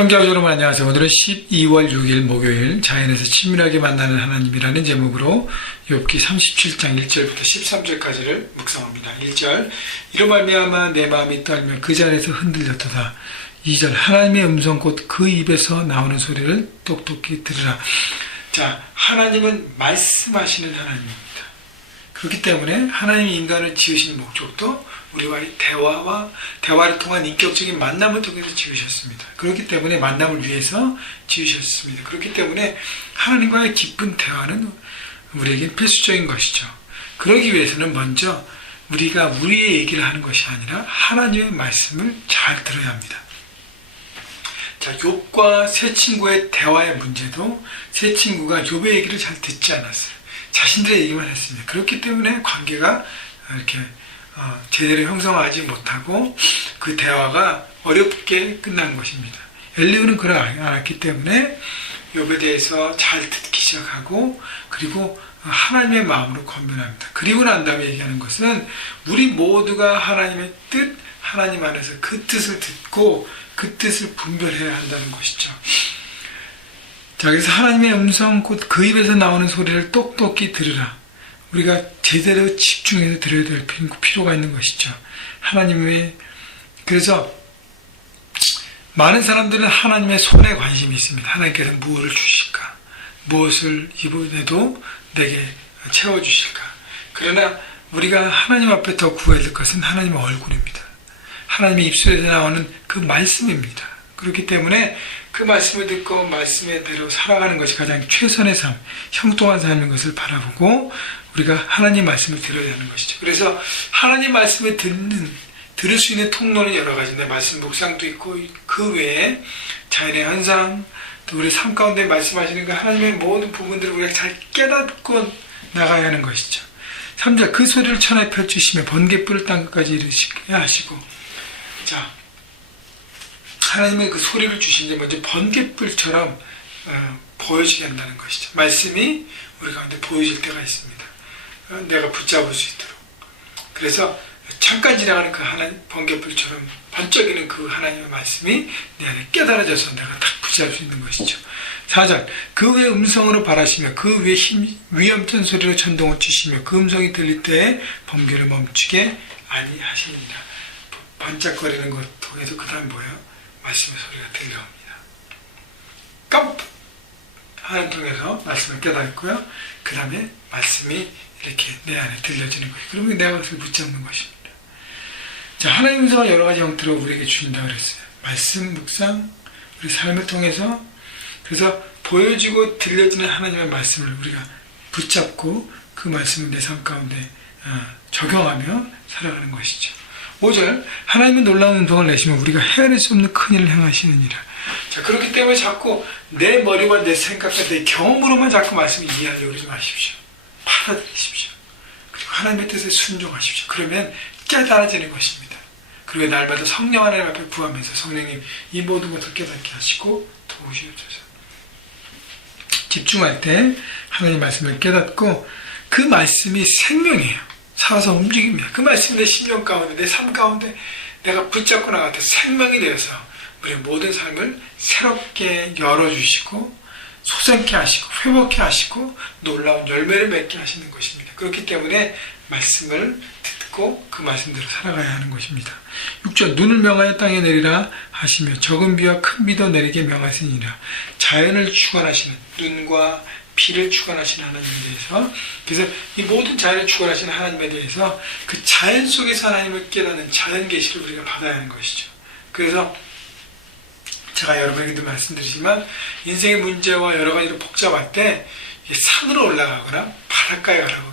형제와 여러분 안녕하세요. 오늘은 12월 6일 목요일 자연에서 친밀하게 만나는 하나님이라는 제목으로 욥기 37장 1절부터 13절까지를 묵상합니다. 1절 이로 말미암아 내 마음이 떨며 그 자리에서 흔들렸도다. 2절 하나님의 음성 곧 그 입에서 나오는 소리를 똑똑히 들으라. 자, 하나님은 말씀하시는 하나님입니다. 그렇기 때문에 하나님이 인간을 지으신 목적도 우리와의 대화를 통한 인격적인 만남을 통해서 지으셨습니다. 그렇기 때문에 만남을 위해서 지으셨습니다. 그렇기 때문에 하나님과의 깊은 대화는 우리에게 필수적인 것이죠. 그러기 위해서는 먼저 우리가 우리의 얘기를 하는 것이 아니라 하나님의 말씀을 잘 들어야 합니다. 자, 욥과 세 친구의 대화의 문제도 세 친구가 욥의 얘기를 잘 듣지 않았어요. 자신들의 얘기만 했습니다. 그렇기 때문에 관계가 이렇게 제대로 형성하지 못하고 그 대화가 어렵게 끝난 것입니다. 엘리후는 그걸 알았기 때문에 욥에 대해서 잘 듣기 시작하고 그리고 하나님의 마음으로 권면합니다. 그리고 난 다음에 얘기하는 것은 우리 모두가 하나님의 뜻, 하나님 안에서 그 뜻을 듣고 그 뜻을 분별해야 한다는 것이죠. 자, 그래서 하나님의 음성 곧 그 입에서 나오는 소리를 똑똑히 들으라. 우리가 제대로 집중해서 들어야 될 필요가 있는 것이죠. 그래서 많은 사람들은 하나님의 손에 관심이 있습니다. 하나님께서 무엇을 주실까? 무엇을 이번에도 내게 채워주실까? 그러나 우리가 하나님 앞에 더 구해야 될 것은 하나님의 얼굴입니다. 하나님의 입술에서 나오는 그 말씀입니다. 그렇기 때문에 그 말씀을 듣고 말씀의 대로 살아가는 것이 가장 최선의 삶, 형통한 삶인 것을 바라보고 우리가 하나님 말씀을 들어야 하는 것이죠. 그래서 하나님 말씀을 들을 수 있는 통로는 여러 가지인데 말씀 묵상도 있고 그 외에 자연의 현상, 또 우리 삶 가운데 말씀하시는 그 하나님의 모든 부분들을 우리가 잘 깨닫고 나가야 하는 것이죠. 3절 그 소리를 천하에 펼치시며 번갯불을 땅끝까지 이르시게 하시고, 자, 하나님의 그 소리를 주신 지 먼저 번갯불처럼 보여지게 한다는 것이죠. 말씀이 우리 가운데 보여질 때가 있습니다. 내가 붙잡을 수 있도록. 그래서 잠깐 지나가는 그 하나님 번갯불처럼 번쩍이는 그 하나님의 말씀이 내 안에 깨달아져서 내가 딱 붙잡을 수 있는 것이죠. 4절 그 위에 음성으로 바라시며 그 위에 위엄찬 소리로 천둥을 치시며 그 음성이 들릴 때에 번개를 멈추게 아니하시니라. 반짝거리는 것 통해서 그 다음 뭐예요? 말씀의 소리가 들려옵니다. 깜빡! 하나님 통해서 말씀을 깨닫고요. 그 다음에 말씀이 이렇게 내 안에 들려지는 거예요. 그러면 내가 그것을 붙잡는 것입니다. 자, 하나님 음성을 여러 가지 형태로 우리에게 주신다고 그랬어요. 말씀, 묵상, 우리 삶을 통해서 그래서 보여지고 들려지는 하나님의 말씀을 우리가 붙잡고 그 말씀을 내 삶 가운데 적용하며 살아가는 것이죠. 5절 하나님은 놀라운 운동을 내시면 우리가 헤아릴 수 없는 큰일을 행하시느니라. 자, 그렇기 때문에 자꾸 내 머리와 내 생각과 내 경험으로만 자꾸 말씀을 이해하려고 그러지 마십시오. 받아들이십시오. 그리고 하나님의 뜻에 순종하십시오. 그러면 깨달아지는 것입니다. 그리고 날마다 성령 하나님 앞에 구하면서 성령님 이 모든 것을 깨닫게 하시고 도우시옵소서. 집중할 때 하나님 말씀을 깨닫고 그 말씀이 생명이에요. 살아서 움직입니다. 그 말씀이 내 심령 가운데, 내 삶 가운데 내가 붙잡고 나갈 때 생명이 되어서 우리의 모든 삶을 새롭게 열어주시고 소생케 하시고 회복케 하시고 놀라운 열매를 맺게 하시는 것입니다. 그렇기 때문에 말씀을 듣고 그 말씀대로 살아가야 하는 것입니다. 6절 눈을 명하여 땅에 내리라 하시며 적은 비와 큰 비도 내리게 명하시니라. 자연을 주관하시는 눈과 비를 주관하시는 하나님에 대해서, 그래서 이 모든 자연을 주관하시는 하나님에 대해서 그 자연 속에서 하나님을 깨닫는 자연 계시를 우리가 받아야 하는 것이죠. 그래서 제가 여러분에게도 말씀드리지만 인생의 문제와 여러 가지로 복잡할 때 산으로 올라가거나 바닷가에 가라고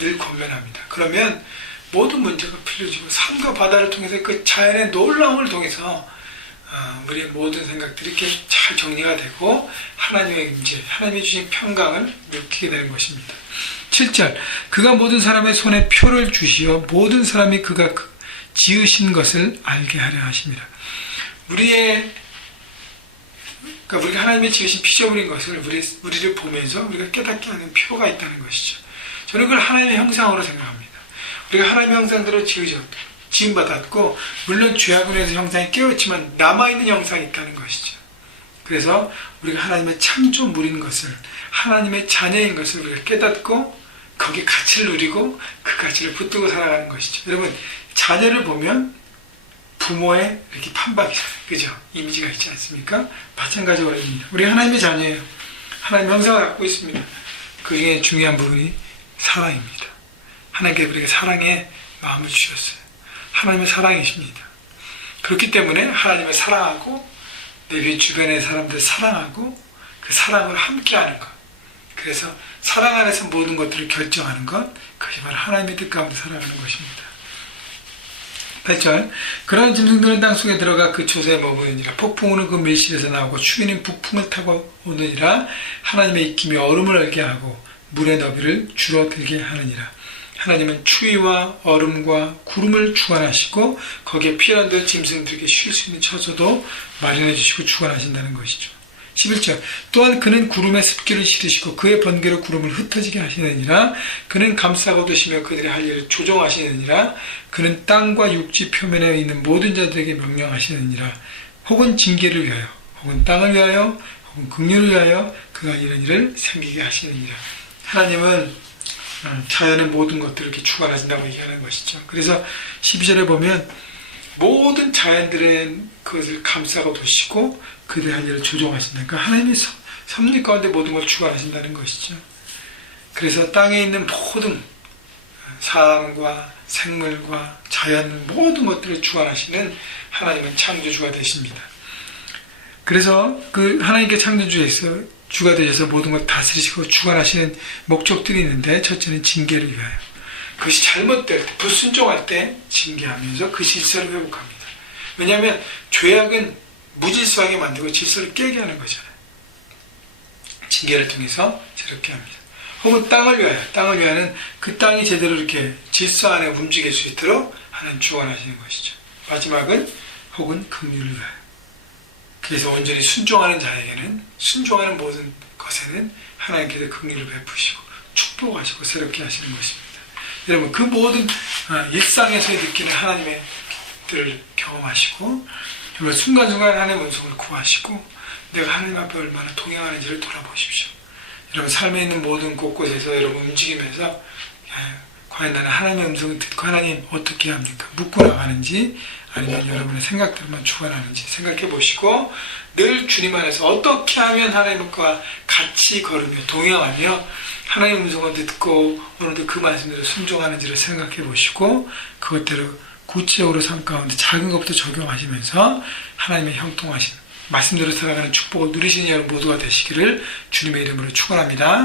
늘 권면합니다. 그러면 모든 문제가 풀려지고 산과 바다를 통해서 그 자연의 놀라움을 통해서 우리의 모든 생각들이 이렇게 잘 정리가 되고 하나님의 임재, 하나님이 주신 평강을 느끼게 되는 것입니다. 7절 그가 모든 사람의 손에 표를 주시어 모든 사람이 그가 지으신 것을 알게 하려 하십니다. 우리가 하나님이 지으신 피조물인 것을 우리를 보면서 우리가 깨닫게 하는 표가 있다는 것이죠. 저는 그걸 하나님의 형상으로 생각합니다. 우리가 하나님의 형상대로 지음받았고 물론 죄악으로 해서 형상이 깨어있지만 남아있는 형상이 있다는 것이죠. 그래서 우리가 하나님의 창조물인 것을, 하나님의 자녀인 것을 우리가 깨닫고 거기에 가치를 누리고 그 가치를 붙들고 살아가는 것이죠. 여러분, 자녀를 보면 부모의 이렇게 판박이잖아요. 그죠? 이미지가 있지 않습니까? 마찬가지로 우리 하나님의 자녀예요. 하나님 형상을 갖고 있습니다. 그 중에 중요한 부분이 사랑입니다. 하나님께서 우리에게 사랑의 마음을 주셨어요. 하나님의 사랑이십니다. 그렇기 때문에 하나님을 사랑하고 내 주변의 사람들 사랑하고 그 사랑을 함께하는 것. 그래서 사랑 안에서 모든 것들을 결정하는 것, 그것이 바로 하나님의 뜻 가운데 살아가는 것입니다. 8절, 그런 짐승들은 땅 속에 들어가 그 초소에 머무느니라. 폭풍우는 그 밀실에서 나오고 추위는 북풍을 타고 오느니라. 하나님의 입김이 얼음을 얼게 하고 물의 너비를 줄어들게 하느니라. 하나님은 추위와 얼음과 구름을 주관하시고 거기에 피하는 듯 짐승들에게 쉴 수 있는 처소도 마련해 주시고 주관하신다는 것이죠. 11절, 또한 그는 구름에 습기를 실으시고 그의 번개로 구름을 흩어지게 하시느니라. 그는 감싸고 드시며 그들의 할 일을 조종하시느니라. 그는 땅과 육지 표면에 있는 모든 자들에게 명령하시느니라. 혹은 징계를 위하여, 혹은 땅을 위하여, 혹은 긍휼을 위하여 그가 이런 일을 생기게 하시느니라. 하나님은 자연의 모든 것들을 이렇게 주관하신다고 얘기하는 것이죠. 그래서 12절에 보면 모든 자연들의 그것을 감싸고 두시고 그들의 할 일을 조종하신다. 그러니까 하나님이 섭리 가운데 모든 걸 주관하신다는 것이죠. 그래서 땅에 있는 모든 사람과 생물과 자연 모든 것들을 주관하시는 하나님은 창조주가 되십니다. 그래서 그 하나님께 창조주에서 주가 되셔서 모든 걸 다스리시고 주관하시는 목적들이 있는데, 첫째는 징계를 위하여. 그것이 잘못될 때, 불순종할 때 징계하면서 그 질서를 회복합니다. 왜냐하면 죄악은 무질서하게 만들고 질서를 깨게 하는 거잖아요. 징계를 통해서 새롭게 합니다. 혹은 땅을 위하여. 땅을 위하여는 그 땅이 제대로 이렇게 질서 안에 움직일 수 있도록 하나님 주관하시는 것이죠. 마지막은 혹은 긍휼을 위하여. 그래서 온전히 순종하는 자에게는, 순종하는 모든 것에는 하나님께서 긍휼을 베푸시고 축복하시고 새롭게 하시는 것입니다. 여러분, 그 모든 일상에서 느끼는 하나님의 뜻을 경험하시고, 여러분 순간순간 하나님의 은총을 구하시고 내가 하나님 앞에 얼마나 동행하는지를 돌아보십시오. 여러분 삶에 있는 모든 곳곳에서 여러분 움직이면서 과연 나는 하나님의 음성을 듣고 하나님 어떻게 합니까? 묻고 나가는지, 아니면 여러분의 생각들만 주관하는지 생각해 보시고, 늘 주님 안에서 어떻게 하면 하나님과 같이 걸으며 동행하며 하나님의 음성을 듣고 오늘도 그 말씀대로 순종하는지를 생각해 보시고, 그것대로 구체적으로 삶 가운데 작은 것부터 적용하시면서 하나님의 형통하신 말씀대로 살아가는 축복을 누리시는 여러분 모두가 되시기를 주님의 이름으로 축원합니다.